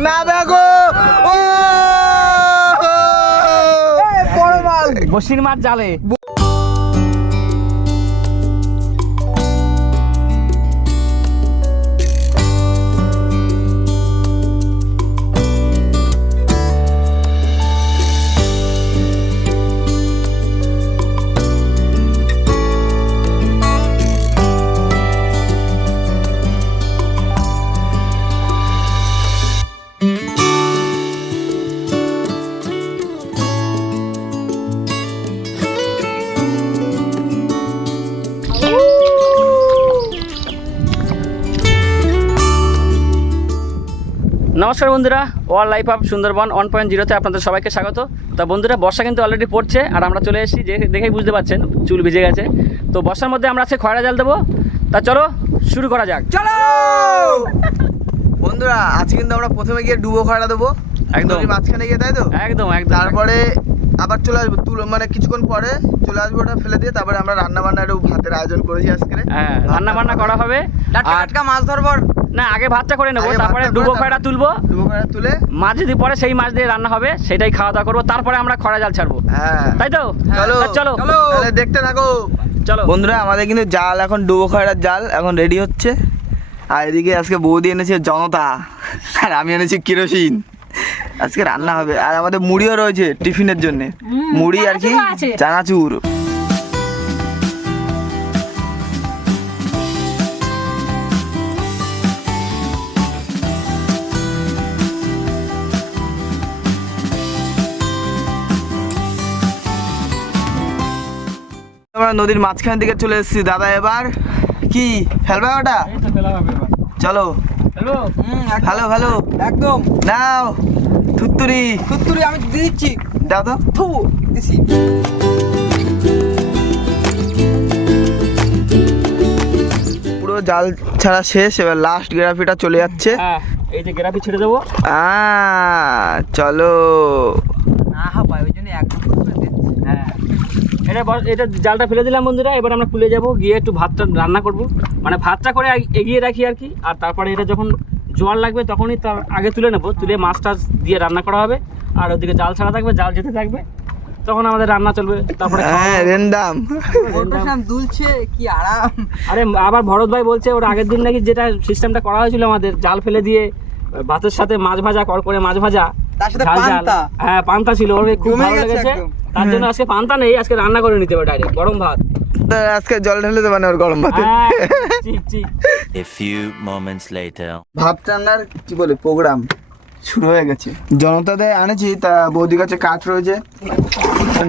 না দেখো ও! বসির মাছ জালে। নমস্কার বন্ধুরা wild life of Sundarban one point জিরোতে আপনাদের সবাইকে স্বাগত। তা বন্ধুরা বর্ষা কিন্তু অলরেডি পড়ছে আর আমরা চলে এসেছি যে দেখেই বুঝতে পারছেন চুল ভিজে গেছে। তো বর্ষার মধ্যে আমরা আজকে খয়রা জাল দেবো। তা চলো শুরু করা যাক। চলো! বন্ধুরা আজকে কিন্তু আমরা প্রথমে গিয়ে ডুবো খয়রা দেবো। একদম। মাঝখানে গিয়ে তাই তো? একদম একদম। তারপরে আবার চলে আসব তুলো মানে কিছুক্ষণ পরে চলে আসব ওটা ফেলে দিয়ে তারপরে আমরা রান্না বান্না একটু ভাতের আয়োজন করেছি আজকে। হ্যাঁ রান্না বান্না করা হবে। টাটকা মাছ ধরবো। না আগে ভাতটা করে নেব তারপরে ডুবো খয়রা তুলবো। ডুবো খাড়া তুলে মাছ যদি পরে সেই মাছ দিয়ে রান্না হবে সেটাই খাওয়া দাওয়া করব তারপরে আমরা খরা জাল ছাড়বো। হ্যাঁ। তাই তো? চলো। চলো। তাহলে দেখতে থাকো। চলো। বন্ধুরা আমাদের কিন্তু জাল এখন ডুবো খয়রার জাল এখন রেডি হচ্ছে। আর এদিকে আজকে বৌদি এনেছে জনতা আর আমি এনেছি কিরোসিন। আজকে রান্না হবে। আর আমাদের মুড়িও রয়েছে টিফিনের জন্য। মুড়ি আর কি চানাচুর। আমরা নদীর মাঝখান দিকে চলে এসেছি। দাদা এবার কি? ফেলবে ওটা? চলো। হ্যালো ভালো ভালো। একদম। নাও থুত্তুরি। কুত্তুরি আমি দিচ্ছি। দাও তো। থু দিছি। পুরো জাল ছাড়া শেষ এবার লাস্ট গ্রাফিটা চলে যাচ্ছে। হ্যাঁ এই যে গ্রাফি ছেড়ে দেবো। আ চলো। না হাঁপায় ওই জন্য হ্যাঁ এটা এটা জালটা ফেলে দিলাম বন্ধুরা এবার আমরা তুলে যাব গিয়ে একটু ভাতটা রান্না করব। মানে ভাতটা করে এগিয়ে রাখি আর কি আর তারপরে এটা যখন জোয়ার লাগবে তখনই তার আগে তুলে নেব তুলে মাছ টাছ দিয়ে রান্না করা হবে আর ওদিকে জাল ছাড়া থাকবে জাল যেতে থাকবে তখন আমাদের রান্না চলবে তারপরে হ্যাঁ। রেন্দাম দুলছে কি আরাম। আরে আবার ভরত ভাই বলছে ওর আগের দিন নাকি যেটা সিস্টেমটা করা হয়েছিল আমাদের জাল ফেলে দিয়ে ভাতের সাথে মাছ ভাজা কর করে মাছ ভাজা তার সাথে। পান্তা। হ্যাঁ পান্তা ছিল ওর খুব ভালো লেগেছে। তার জন্য আজকে পান্তা নেই আজকে রান্না করে নিতে হবে ডাইরেক্ট গরম ভাত। আজকে জল ঢেলে দেবে না ওর গরম ভাতে? হ্যাঁ, A few moments later. ভাত রান্নার কি বলে প্রোগ্রাম শুরু হয়ে গেছে। জনতা দেয় আনেছি তা বৌদি কাছে কাঠ রয়েছে।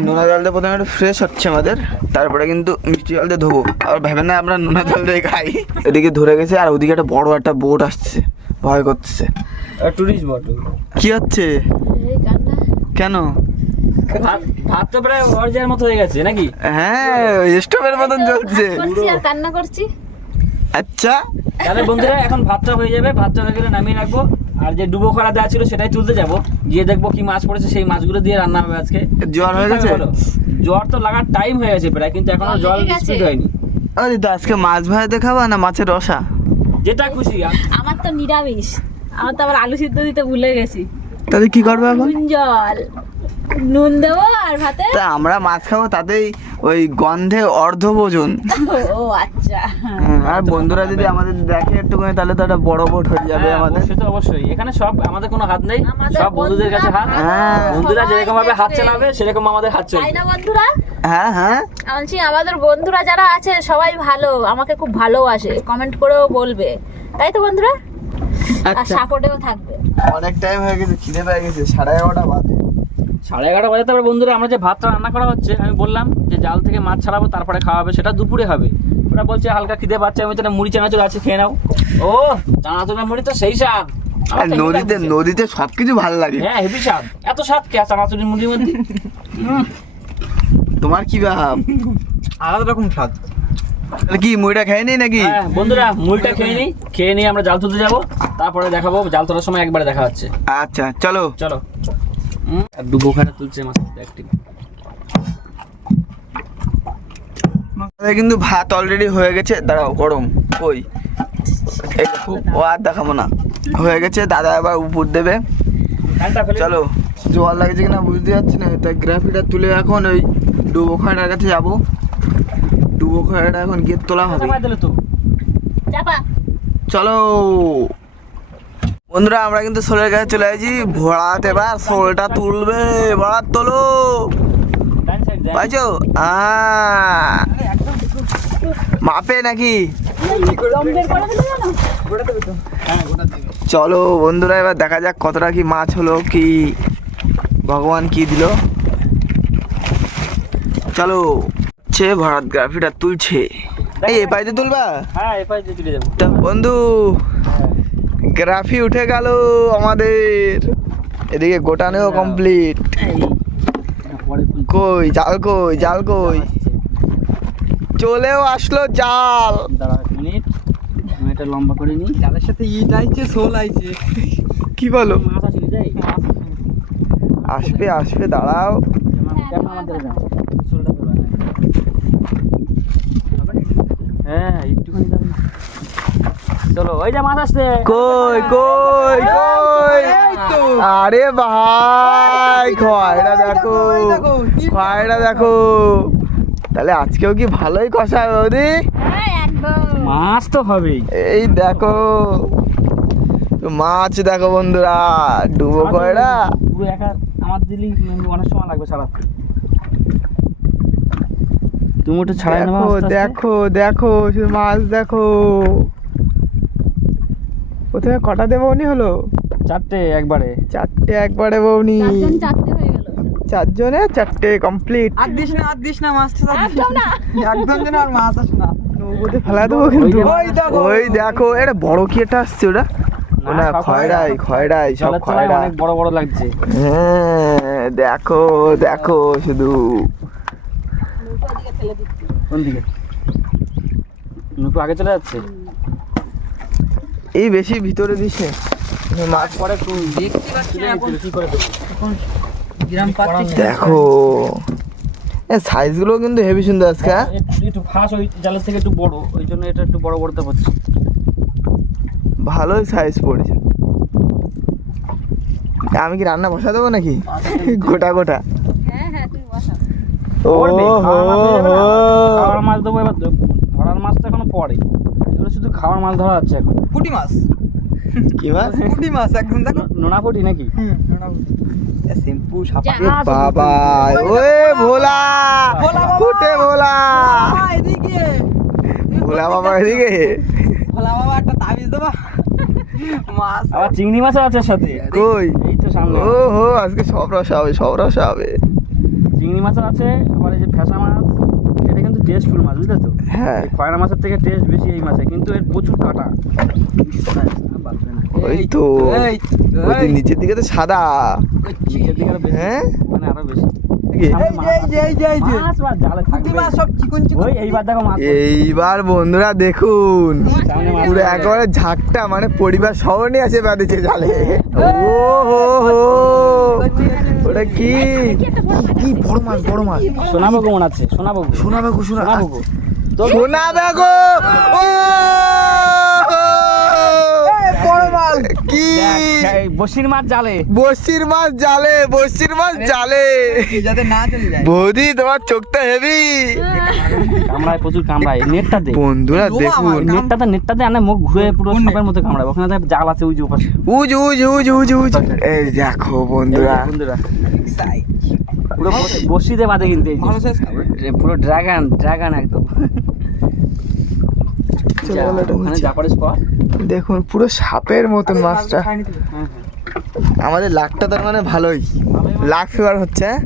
নোনা জলটা প্রথমে একটু ফ্রেশ হচ্ছে আমাদের তারপরে কিন্তু মিষ্টি জল দিয়ে ধোবো। আর ভেবে না আমরা নোনা জল দিয়ে খাই। এদিকে ধরে গেছে আর ওদিকে একটা বড় একটা বোট আসছে। ভয় করতেছে। টুরিস্ট বট কি হচ্ছে? কেন? ভাত ভাত তো প্রায় অর্জার মতো হয়ে গেছে নাকি? হ্যাঁ স্টোভের মতন চলছে কান্না করছি। আচ্ছা। তাহলে বন্ধুরা এখন ভাতটা হয়ে যাবে। ভাতটা হয়ে গেলে নামিয়ে রাখব। আর যে ডুবো করা দেওয়া ছিল সেটাই তুলতে যাব। গিয়ে দেখব কি মাছ পড়েছে সেই মাছগুলো দিয়ে রান্না হবে আজকে। জ্বর হয়ে গেছে? জ্বর তো লাগার টাইম হয়ে গেছে প্রায় কিন্তু এখনও জল স্পিড হয়নি। আরে তো আজকে মাছ ভাজা খাবা না মাছের রসা? যেটা খুশি আমার তো নিরামিষ। আমার তো আবার আলু সিদ্ধ দিতে ভুলে গেছি। তাহলে কি করব এখন? জল নুন দেবো আর ভাতে? তা আমরা মাছ খাব তাতেই ওই গন্ধে অর্ধ ভোজন ও আচ্ছা। আর বন্ধুরা যদি আমাদের দেখে একটুখানি তাহলে তো একটা বড় বোট হয়ে যাবে হ্যাঁ, আমাদের। সে তো অবশ্যই। এখানে সব আমাদের কোনো হাত নেই। সব বন্ধুদের কাছে হাত। হ্যাঁ। বন্ধুরা যেরকম ভাবে হাত চালাবে সেরকম আমাদের হাত তাই না বন্ধুরা? হ্যাঁ হ্যাঁ। বলছি আমাদের বন্ধুরা যারা আছে সবাই ভালো আমাকে খুব ভালোবাসে। কমেন্ট করেও বলবে। তাই তো বন্ধুরা? আর আচ্ছা। সাপোর্টেও থাকবে। অনেক টাইম হয়ে গেছে খিদে পেয়ে গেছে সাড়ে এগারোটা বাজে। সাড়ে এগারোটা বাজে তারপরে বন্ধুরা আমরা যে ভাতটা রান্না করা হচ্ছে আমি বললাম যে জাল থেকে মাছ ছাড়াবো তারপরে খাওয়া হবে সেটা দুপুরে হবে। ওরা বলছে হালকা খিদে পাচ্ছে আমি তো একটা মুড়ি চানাচুর আছে খেয়ে নাও। ও চানাচুরের মুড়ি তো সেই স্বাদ। আমার আর তো নদীতে। নদীতে সবকিছু ভালো লাগে। হ্যাঁ হেভি স্বাদ। এত স্বাদ কে চানাচুরের মুড়ির মধ্যে? তোমার কি ভাব? আলাদা রকম স্বাদ। কি মুড়িটা খেয়ে নি নাকি? হ্যাঁ, বন্ধুরা মুড়িটা খেয়ে নিই খেয়ে নিয়ে আমরা জাল তুলতে যাব। তারপরে দেখাবো জাল তোলার সময় একবারে দেখা হচ্ছে। আচ্ছা চলো। চলো। আর ডুবো খাটা তুলছে একটি আমাদের কিন্তু ভাত অলরেডি হয়ে গেছে। দাঁড়াও গরম। কই? ও আর দেখাবো না। হয়ে গেছে দাদা আবার উপর দেবে। চলো জল লাগছে কিনা বুঝতে পারছি না। তাই গ্রাফিটা তুলে এখন ওই ডুবো খয়টার কাছে যাব। ডুবো খয়টা এখন গিয়ে তোলা হবে। তো চলো। বন্ধুরা আমরা কিন্তু শোলের কাছে চলে আসছি ভোড়াতে এবার শোলটা তুলবে ভোড়া তোলো। পাইছো? মাপে নাকি? চলো বন্ধুরা এবার দেখা যাক কতটা কি মাছ হলো কি ভগবান কি দিল। চলো সে ভরাত গ্রাফিটা তুলছে। এই এ পাইতে তুলবা? হ্যাঁ এপাই দিয়ে তুলে যাব। বন্ধু হ্যাঁ। গ্রাফি উঠে গেল আমাদের। এদিকে গোটানেও কমপ্লিট পরে কই জাল কই জাল কই? চলেও আসলো জাল। মিনিট। আমি এটা লম্বা করে নিই। জালের সাথে ইট আইছে সোল আইছে। কি বলো? মাছ আছে যাই আসবে আসবে দাঁড়াও। হ্যাঁ। হ্যাঁ একটুখানি। চলো ওই যে মাছ আসছে। কই কই কই? আরে ভাই খয়রা দেখো খয়রা দেখো তাহলে আজকেও কি ভালোই কষা হবে বৌদি? হ্যাঁ মাছ তো হবেই। এই দেখো মাছ দেখো বন্ধুরা ডুবো কয়রা পুরো আমার দিলি অনেক সময় লাগবে ছাড়াতে। তুমি ওটা ছাড়াই। দেখো দেখো শুধু মাছ দেখো। প্রথমে কটা দেবো উনি হলো? চারটে একবারে। চারটে একবারে বৌনি। চারজন চারটে হয়ে গেল। চারজনে চারটে কমপ্লিট আর দিস না আর দিস না মাছটা একদম না। একদম যেন আর মাছ আসে না। নৌকোতে ফেলা দেবো কিন্তু। ওই দেখো। ওই দেখো। এটা বড় কি এটা আসছে ওটা? ও না খয়রাই। খয়রাই সব অনেক বড় বড় লাগছে। হ্যাঁ দেখো দেখো শুধু। কোন দিকে? নুকু আগে চলে যাচ্ছে? এই বেশি ভিতরে দিছে মাছ পরে দেখো। সাইজগুলো কিন্তু হেভি সুন্দর আজকে একটু ফাঁস ওই জালের থেকে একটু বড়। ওই জন্য এটা একটু বড় করতে পারছি। ভালোই সাইজ পড়েছে। আমি কি রান্না বসা দেবো নাকি? গোটা গোটা। হ্যাঁ, হ্যাঁ, ও মাছ দেবো এবার। ধরার মাছ তো এখনও পড়ে শুধু খাওয়ার মাছ ধরা যাচ্ছে এখন। পুঁটি মাছ। কি মাছ? পুঁটি মাছ একদম দেখো। নোনা ফুটি নাকি? শ্যাম্পু সাপা। এ বাবা ওয়ে ভোলা। ভোলা। বাবা। কুটে ভোলা। এদিকে। ভোলা বাবা এদিকে। ভোলা বাবা একটা তাবিজ দেবা। মাছ। আবার চিংড়ি মাছও আছে সাথে। কই? এই তো সামনে। ও হো আজকে সব রসা হবে সব রসা হবে। চিংড়ি মাছও আছে আবার এই যে ফ্যাসা মাছ। কিন্তু টেস্টফুল মাছ বুঝলে তো হ্যাঁ কয়না মাছের থেকে টেস্ট বেশি এই মাছে কিন্তু এর প্রচুর কাটা ওই তো ওই নিচের দিকে তো সাদা নিচের দিকে হ্যাঁ মানে আরও বেশি এইবার বন্ধুরা দেখুন পুরো একেবারে ঝাঁকটা মানে পরিবার সহ নিয়ে আছে বেঁধেছে জালে ও হো হো ওটা কি? কি বড় মাছ বড় মাছ? সোনাবাগু মনে আছে সোনাবাগু সোনাবাগু সোনাবাগু সোনাবাগু আচ্ছা। ও! মাছ কি? বসির মাছ জালে। বসির মাছ জালে বসির মাছ জালে। যাতে না চলে যায়? বৌদি তোমার চোখটা হেভি কামড়ায় প্রচুর কামড়ায় নেটটা দে। বন্ধুরা দেখুন। আমার। নেটটাতে নেটটাতে আনে মুখ ঘুরে পুরো সাপের মতো কামড়ায়। ওখানে জাল আছে ওই যে ওপাশে। উজ উজ উজ উজ উজ এই দেখো বন্ধুরা। বন্ধুরা। পুরো বসি- বসিতে বাদে কিন্তু ভালো পুরো ড্রাগন ড্রাগন একদম। চলো, চলো, এটা দেখুন পুরো সাপের মতন মাছটা। হ্যাঁ, হ্যাঁ। আমাদের লাকটা তার মানে ভালোই। লাক ফিভার হচ্ছে হ্যাঁ?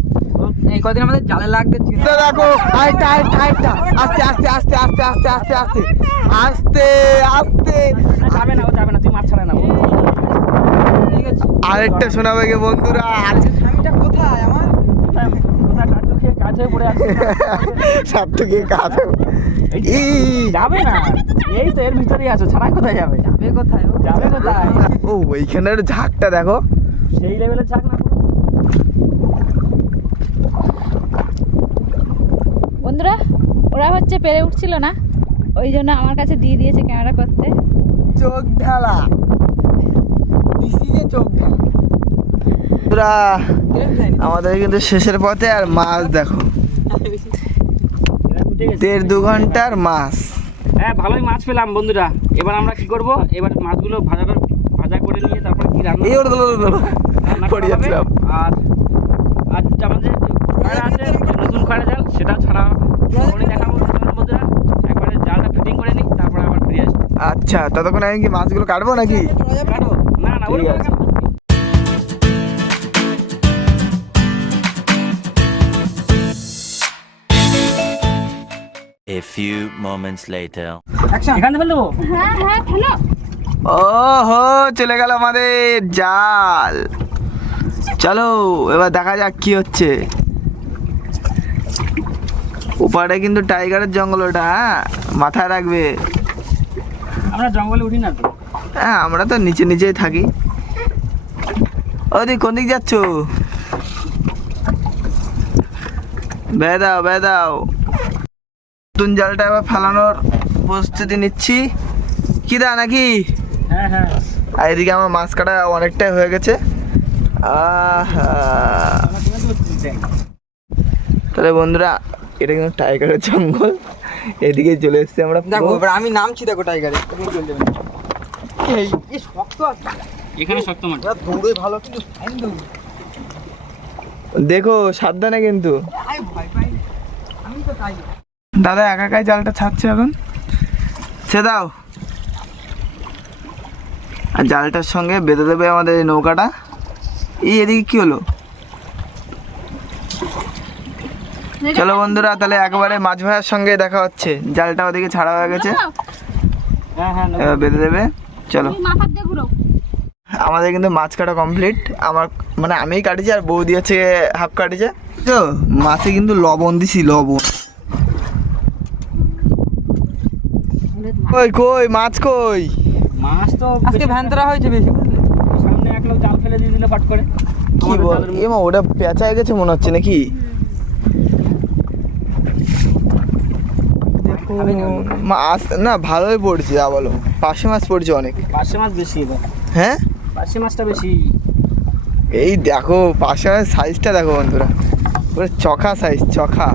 এই কদিন আমাদের জালে লাগবে তো দেখো আইটা আইটা আইটা আস্তে আস্তে আস্তে আস্তে আস্তে আস্তে আস্তে। আস্তে আস্তে। যাবে না যাবে না তুই মাছ ছাড়ে না। ঠিক আছে আরেকটা শোনাবে বন্ধুরা। স্বামীটা কোথায় আমার কোথায় কোথায় হয়ে পড়ে আছে। সাপটাকে কাঁদো এই যাবে না। এই তো এর ভিতরেই আছো ছাড়া কোথায় যাবে? যাবে কোথায় ও? যাবে কোথায়? ও ওইখানের ঝাঁকটা দেখো। সেই লেভেলে থাক না বন্ধুরা ওরা হচ্ছে পেরে উঠছিল না। ওই জন্য আমার কাছে দিয়ে দিয়েছে ক্যামেরা করতে। চোখ ঢালা। চোখ ঢালা। বন্ধুরা আমাদের কিন্তু শেষের পথে আর মাছ দেখো। দেড় দু ঘণ্টার মাছ। হ্যাঁ ভালোই মাছ পেলাম বন্ধুরা। এবার আমরা কি করব? এবার মাছগুলো ভাজাটা ভাজা করে নিয়ে তারপরে কি রান্না আর আর আমাদের আছে নতুন খয়রা জাল সেটা ছাড়া তখনই দেখাবো বন্ধুরা। একবারে জালটা ফিটিং করে নিই তারপরে আবার ফিরে আসব। আচ্ছা ততক্ষণ আমি কি মাছগুলো কাটবো নাকি? কাটো। না না ঠিক A few moments later. এখানে ফেলে দেবো? হ্যাঁ হ্যাঁ খেলো। ও হো চলে গেল আমাদের জাল। চলো এবার দেখা যাক কি হচ্ছে। ওপারে কিন্তু টাইগারের জঙ্গল ওটা হ্যাঁ? মাথায় রাখবে। আমরা জঙ্গলে উঠি না তো? হ্যাঁ আমরা তো নিচে নিচেই থাকি। ওদি কোন দিক যাচ্ছ? বেয়ে দাও বেয়ে দাও। নতুন জালটা এবার ফেলানোর প্রস্তুতি নিচ্ছি। কি দা নাকি? হ্যাঁ হ্যাঁ। আর এদিকে আমার মাছ কাটা অনেকটাই হয়ে গেছে। তাহলে বন্ধুরা এটা কিন্তু টাইগারের জঙ্গল। এদিকে চলে এসেছি আমরা দেখো এবার আমি নামছি দেখো টাইগারে। তুমি চলে যাবে। এই শক্ত এখানে শক্ত মাটি দৌড়ে ভালো কিন্তু দেখো সাবধানে কিন্তু। আই ভয় পাই আমি তো তাই। দাদা একা একাই জালটা ছাড়ছে এখন। সে দাও। আর জালটার সঙ্গে বেঁধে দেবে আমাদের এই নৌকাটা। এই এদিকে কি হলো? চলো বন্ধুরা তাহলে একবারে মাছ ভাইয়ের সঙ্গে দেখা হচ্ছে। জালটা ওদিকে ছাড়া হয়ে গেছে। হ্যাঁ হ্যাঁ নেব। এবার বেঁধে দেবে। চলো। আমাদের কিন্তু মাছ কাটা কমপ্লিট আমার মানে আমিই কাটিছি আর বৌদি হচ্ছে হাফ কাটিছে তো মাছে কিন্তু লবণ দিছি লবণ। কই কই মাছ কই? মাছ তো আজকে ভ্যানতরা হয়েছে বেশি বুঝলে? সামনে এক লোক জাল ফেলে দিয়ে দিল ফট করে। কি বল। এমা ওটা পেঁচায় গেছে মনে হচ্ছে নাকি? মাছ না ভালোই পড়ছে যা বলো। পাশে মাছ পড়ছে অনেক। পার্শে মাছ বেশি এবার। হ্যাঁ? পার্শে মাছটা বেশি। এই দেখো পাশে সাইজটা দেখো বন্ধুরা। পুরো চখা সাইজ চখা।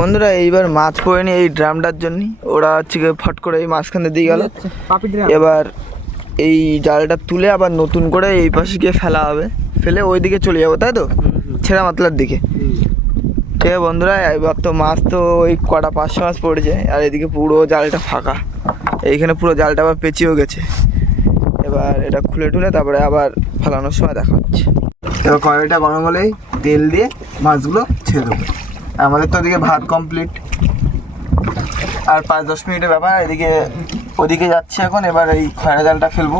বন্ধুরা এইবার মাছ পড়েনি এই ড্রামটার জন্য ওরা হচ্ছে ফট করে এই মাঝখান দিয়ে গেল। এবার এই জালটা তুলে আবার নতুন করে এই পাশে গিয়ে ফেলা হবে। ফেলে ওই দিকে চলে যাব তাই তো? ছেঁড়া মাতলার দিকে। ঠিক আছে বন্ধুরা এবার তো মাছ তো ওই কটা পাঁচশো মাছ পড়েছে আর এদিকে পুরো জালটা ফাঁকা। এইখানে পুরো জালটা আবার পেঁচিয়েও গেছে। এবার এটা খুলে টুলে তারপরে আবার ফেলানোর সময় দেখা হচ্ছে এবার কড়াইটা গরম হলেই তেল দিয়ে মাছগুলো ছেড়ে দেবো। আমাদের তো ওদিকে ভাত কমপ্লিট আর পাঁচ দশ মিনিটের ব্যাপার এদিকে ওদিকে যাচ্ছি এখন এবার এই খয়রা জালটা ফেলব।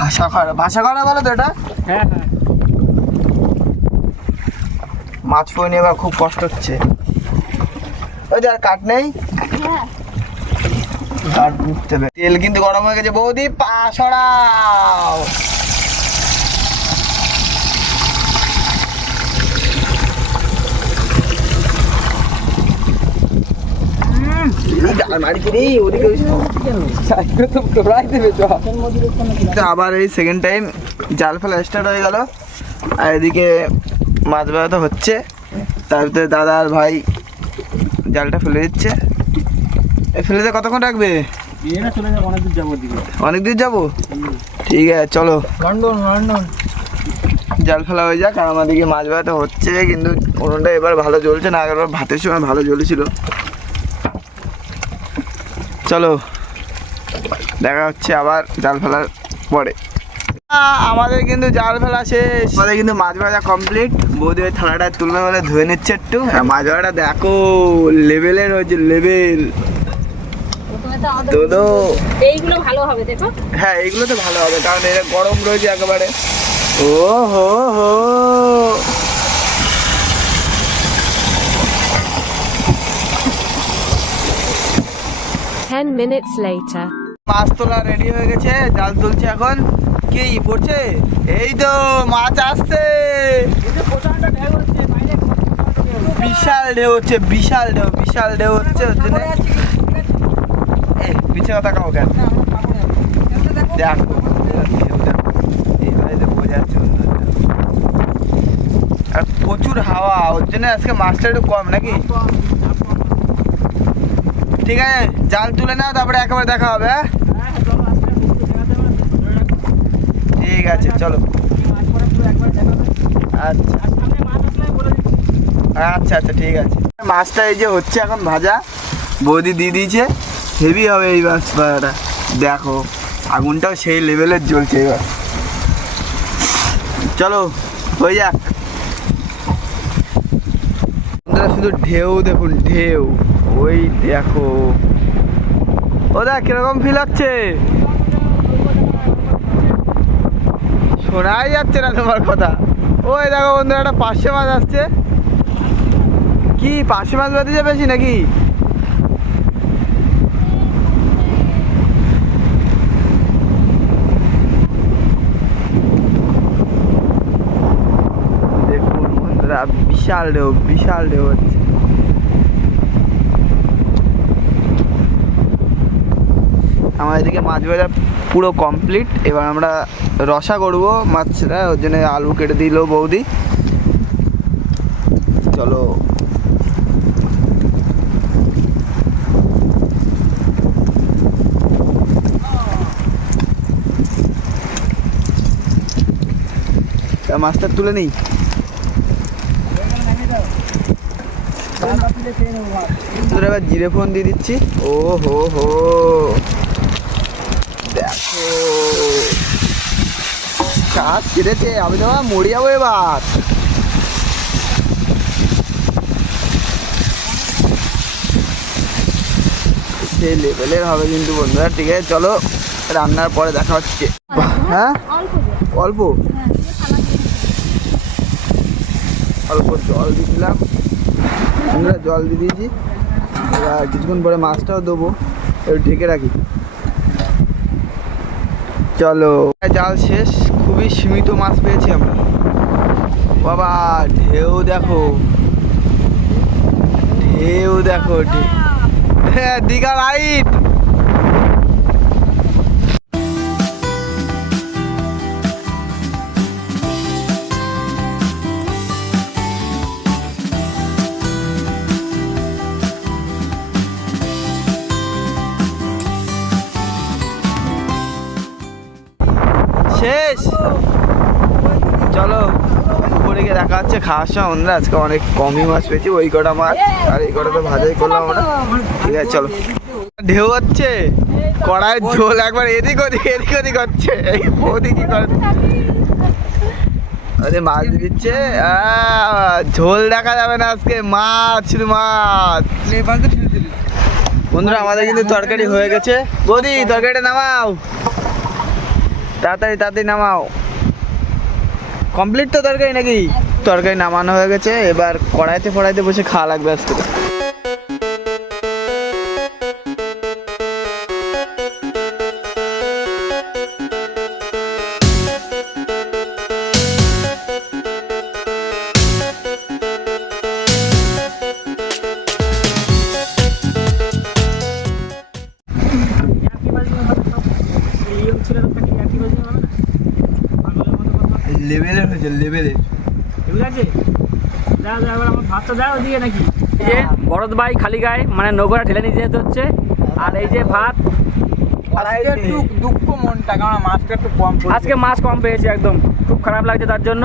ভাষা খয়রা ভাষা খয়রা বলো তো এটা? হ্যাঁ হ্যাঁ। মাছ পড়ে নিয়ে এবার খুব কষ্ট হচ্ছে। ওই যে আর কাঠ নেই? হ্যাঁ। কাঠ দিতে তেল কিন্তু গরম হয়ে গেছে বৌদি পা সরাও এই ডাল মারিছে রে, ওদিকে ওই সব। আবার এই সেকেন্ড টাইম জাল ফেলা স্টার্ট হয়ে গেল। আর এদিকে মাছ বেড়া তো হচ্ছে। তার ভিতরে দাদা আর ভাই জালটা ফেলে দিচ্ছে। ফেলে দিয়ে কতক্ষণ রাখবে? অনেক দূর যাব। ঠিক আছে, চলো। জাল ফেলা হয়ে যাক। আর আমাদেরকে মাছ বেড়াতে হচ্ছে, কিন্তু উনুনটা এবার ভালো জ্বলছে না আগের ভাতের সময় ভালো জ্বলেছিল। চলো দেখা হচ্ছে আবার জাল ফেলার পরে। আমাদের কিন্তু জাল ফেলা শেষ। আমাদের কিন্তু মাছ ভাজা কমপ্লিট বৌদি ওই থালাটা তুলবে বলে ধুয়ে নিচ্ছে একটু। আর মাছ ভাজাটা দেখো লেভেলের হয়েছে লেভেল তো এইগুলো ভালো হবে দেখো। হ্যাঁ এইগুলো তো ভালো হবে কারণ এটা গরম রয়েছে একেবারে। ও হো হো। 10 minutes later. মাছ তোলা রেডি হয়ে গেছে, জাল তুলছে এখন। কি পড়ছে? এই তো মাছ আসছে। বিশাল ঢেউ হচ্ছে, বিশাল ঢেউ বিশাল ঢেউ হচ্ছে ওর জন্য। পিছে কথা কাউ কেন? দেখো আর প্রচুর হাওয়া, ওর জন্য আজকে মাছটা একটু কম নাকি? ঠিক আছে, জাল তুলে নাও, তারপরে একেবারে দেখা হবে হ্যাঁ? ঠিক আছে, চলো। আচ্ছা। আচ্ছা আচ্ছা ঠিক আছে। মাছটা এই যে হচ্ছে এখন ভাজা, বৌদি দিয়ে দিয়েছে। হেভি হবে এই মাছ ভাজাটা। দেখো, আগুনটাও সেই লেভেলের জ্বলছে এবার। চলো, হয়ে যাক। শুধু ঢেউ, দেখুন, ঢেউ। ওই দেখো। ও দেখ, কীরকম ফিল হচ্ছে? শোনাই যাচ্ছে না তোমার কথা। ওই দেখো বন্ধুরা, একটা পার্শে মাছ আসছে। কি পার্শে মাছ বাদিয়েছে বেশি নাকি? দেখুন বন্ধুরা, বিশাল ঢেউ বিশাল ঢেউ হচ্ছে। আমাদের এদিকে মাছ ভাজা পুরো কমপ্লিট এবার আমরা রসা করব মাছটা, ওর জন্য আলু কেটে দিল বৌদি। চলো। মাছটা তুলে নিই। এবার জিরে ফোন দিয়ে দিচ্ছি। ও হো হো। কাজ কেটেছে আমি তো মরে যাব এবার। সেই লেভেলের হবে কিন্তু বন্ধুরা ঠিক আছে চলো। রান্নার পরে দেখা হচ্ছে। হ্যাঁ? অল্প অল্প। জল দিয়েছিলাম আমরা জল দিয়ে দিয়েছি। এবার কিছুক্ষণ পরে মাছটাও দেবো। একটু ঢেকে রাখি। চলো। জাল শেষ, খুবই সীমিত মাছ পেয়েছি আমরা। বাবা, ঢেউ দেখো। ঢেউ দেখো হ্যাঁ দীঘা লাইট উপরে দেখা হচ্ছে খাওয়ার সময় আমরা আজকে অনেক কমই মাছ পেয়েছি, ওই কটা মাছ, আর এই কটা তো ভাজাই করলাম আমরা। ঠিক আছে, চলো। ঢেউ হচ্ছে, কড়াইয়ের ঝোল একবার এদিক ওদিক এদিক ওদিক হচ্ছে। কি করে? মাছ দিচ্ছে ঝোল দেখা যাবে না আজকে, মাছ শুধু মাছ। বন্ধুরা, আমাদের কিন্তু তরকারি হয়ে গেছে। বৌদি, তরকারিটা নামাও। তাড়াতাড়ি তাড়াতাড়ি নামাও। কমপ্লিট তো তরকারি নাকি? তরকারি নামানো হয়ে গেছে, এবার কড়াইতে ফড়াইতে বসে খাওয়া লাগবে আজকে। লেভেলের হয়েছে লেভেলের ঠিক আছে? যা যা এবার আমার ভাতটা দাও দিয়ে নাকি। এই যে বরদ ভাই খালি গায়ে মানে নৌকোটা ঠেলে নিয়ে যেতে হচ্ছে। আর এই যে ভাত দুঃখ মনটা কারণ মাছটা একটু কম আজকে মাছ কম পেয়েছি একদম খুব খারাপ লাগছে তার জন্য।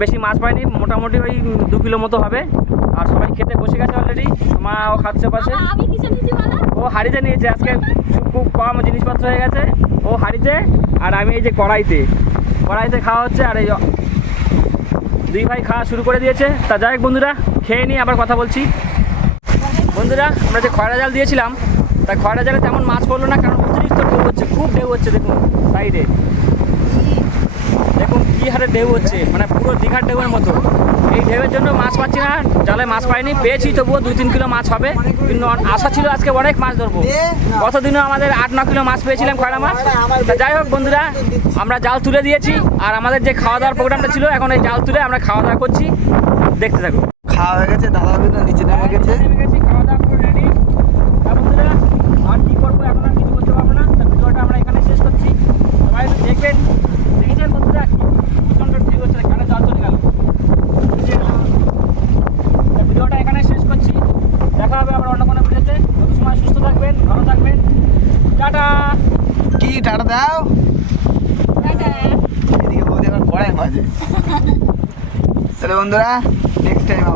বেশি মাছ পাইনি মোটামুটি ওই দু কিলো মতো হবে। আর সবাই খেতে বসে গেছে অলরেডি মাও খাচ্ছে পাশে ও হাড়িতে নিয়েছে আজকে খুব কম জিনিসপত্র হয়ে গেছে। ও হাড়িতে আর আমি এই যে কড়াইতে। কড়াইতে খাওয়া হচ্ছে আর এই দুই ভাই খাওয়া শুরু করে দিয়েছে। তা যাই বন্ধুরা, খেয়ে নিয়ে আবার কথা বলছি। বন্ধুরা, আমরা যে খয়রা জাল দিয়েছিলাম, তা খয়রা জালে তেমন মাছ পড়ল না, কারণ অতিরিক্ত ঢেউ হচ্ছে, খুব ঢেউ হচ্ছে দেখুন, সাইডে। কী হারে ঢেউ হচ্ছে মানে পুরো দীঘার ঢেউয়ের মতো। এই ঢেউয়ের জন্য মাছ পাচ্ছি না জালে মাছ পাইনি পেয়েছি তবুও দুই তিন কিলো মাছ হবে। কিন্তু আশা ছিল আজকে অনেক মাছ ধরবো। গতদিনও আমাদের আট ন কিলো মাছ পেয়েছিলাম খয়রা মাছ। তা যাই হোক বন্ধুরা আমরা জাল তুলে দিয়েছি আর আমাদের যে খাওয়া দাওয়ার প্রোগ্রামটা ছিল এখন এই জাল তুলে আমরা খাওয়া দাওয়া করছি। দেখতে থাকো। খাওয়া হয়ে গেছে দাদা নিচে নেমে গেছে নেমে গেছি, খাওয়া দাওয়া করে ready। তা বন্ধুরা, আর কি করব এখন আর কিছু করতে পারব না তা ভিডিওটা আমরা এখানে শেষ করছি সবাই একটু দেখবেন দেখেছেন বন্ধুরা কি প্রচণ্ড ঠিক হচ্ছে কানে জল চলে গেল বুঝে গেলাম। আবার অন্য কোনো ভিডিওতে তত সময় সুস্থ থাকবেন ভালো থাকবেন টাটা কি টাটা দাও টাটা। এদিকে বৌদি আবার পড়ায় মাঝে তাহলে বন্ধুরা নেক্সট টাইম